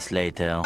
moments later.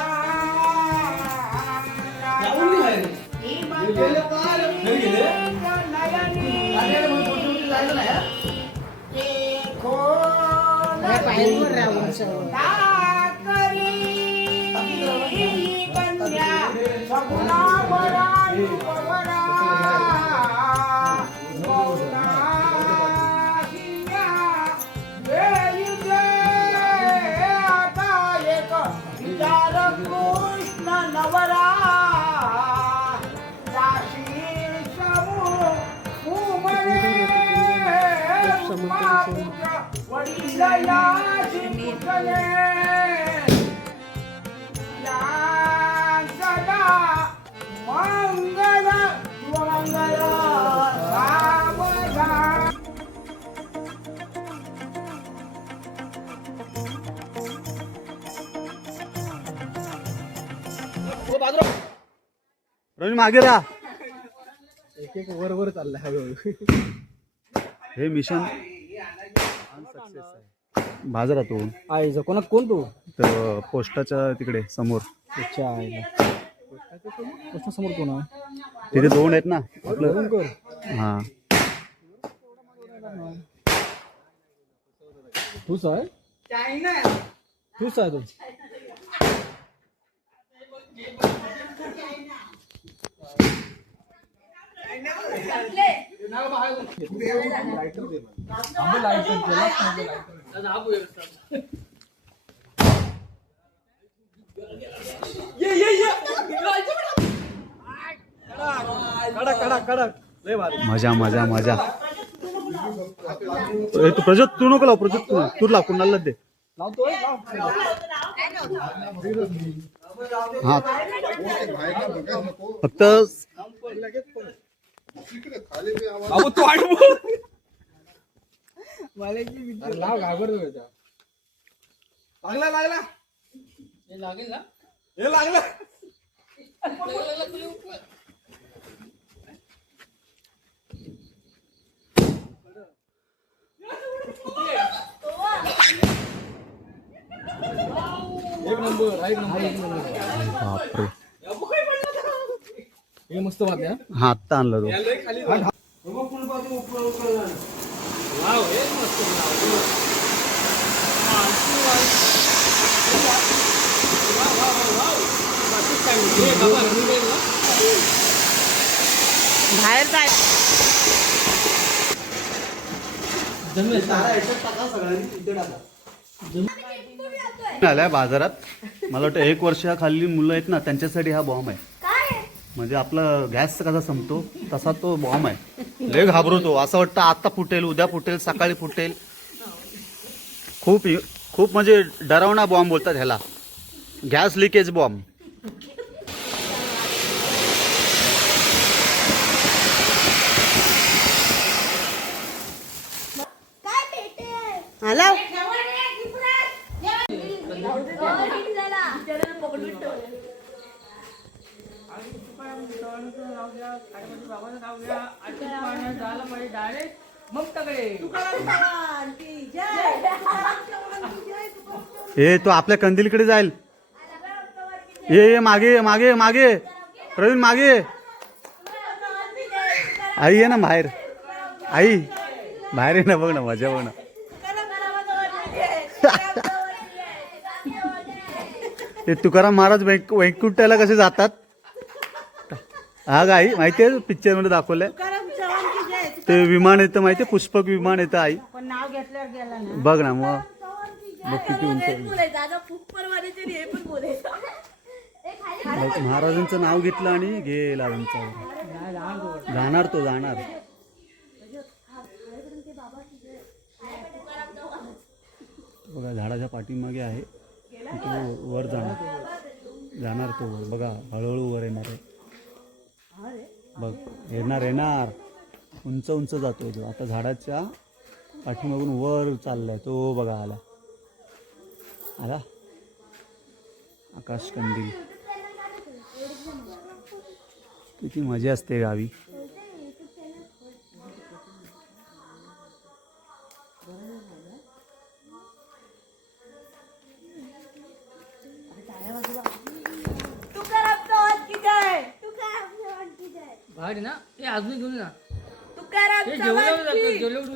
रवी मागे राहा. एक एक वर चाललाय हळूहळू. हे मिशन अनसक्सेस आहे बाजारातून. आहे कोणात कोण तू? तर पोस्टाच्या तिकडे समोर. अच्छा आहे पोस्टा समोर कोण आहे? तिथे दोन आहेत ना आपलं. हा तूच आहे तूच आहे तू. मजा मजा मजा. तू प्रजोत तू नको लाव. प्रजोत तू लाव. कुणाला दे. हा फक्त लागला लागला हे लागेल ना. हे लागलं. एक नंबर एक नंबर. बापरे हे मस्त बात आहे. हा आत्ता आणला तो. बाहेर जाय. आलाय बाजारात. मला वाटतं 1 वर्ष खाली मुलं आहेत ना त्यांच्यासाठी हा बॉम्ब आहे. म्हणजे आपला गॅस कसा संपतो तसा तो बॉम्ब आहे. लय घाबरतो. असं वाटतं आता फुटेल उद्या फुटेल सकाळी फुटेल. खूप खूप म्हणजे डरावना बॉम्ब बोलतात ह्याला. Gas leakage bomb. आला ए तो आपल्या कंदीलकडे जाईल. ये मागे मागे मागे. प्रवीण मागे. आई आहे ना बाहेर. आई बाहेर आहे ना. बघ ना मजा बघ ना. ते तुकाराम महाराज वैकुंठाला कसे जातात. हा गाई माहितीये पिक्चर मध्ये दाखवलंय. ते विमान येतं माहितीये. पुष्पक विमान येतं. आई बघ ना मग. बघ किती उंच. महाराजांचं नाव घेतलं आणि गेला उंचावर. जाणार तो जाणार. बघा झाडाच्या पाठीमागे आहे. तो वर जाणार तो बघा. हळूहळू वर येणार आहे. बघ येणार येणार. उंच उंच जातो तो. आता झाडाच्या पाठीमागून वर चाललाय तो. बघा आला आला. आकाश कंदील. किती मजा असते गावी. ना हे अजून घेऊन ना तुकाराम हे चव्हाण की. जेवढं